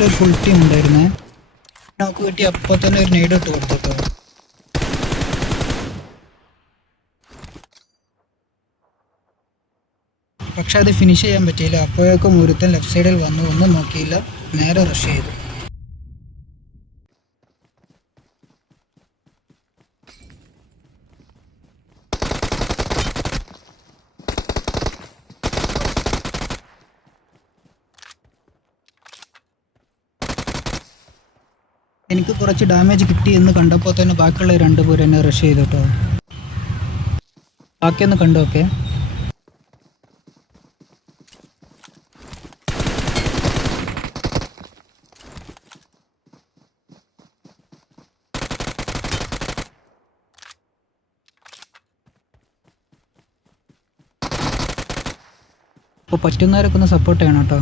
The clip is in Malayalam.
ബാക്കിലൊരു ഫുൾ ടീം ഉണ്ടായിരുന്നേ. നമുക്ക് കിട്ടി അപ്പോൾ തന്നെ ഒരു നെയ്ഡ് ഇട്ട് കൊടുത്തു. പക്ഷെ അത് ഫിനിഷ് ചെയ്യാൻ പറ്റിയില്ല. അപ്പോഴേക്കും ഒരുത്തൻ ലെഫ്റ്റ് സൈഡിൽ വന്നു, ഒന്നും നോക്കിയില്ല, നേരെ റഷ് ചെയ്തു. എനിക്ക് കുറച്ച് ഡാമേജ് കിട്ടി എന്ന് കണ്ടപ്പോൾ തന്നെ ബാക്കിയുള്ള 2 പേര് എന്നെ റഷ് ചെയ്തു കേട്ടോ. ബാക്കിയൊന്ന് കണ്ടോക്കെ. അപ്പോൾ പറ്റുന്നവരൊക്കെ ഒന്ന് സപ്പോർട്ട് ചെയ്യണം കേട്ടോ.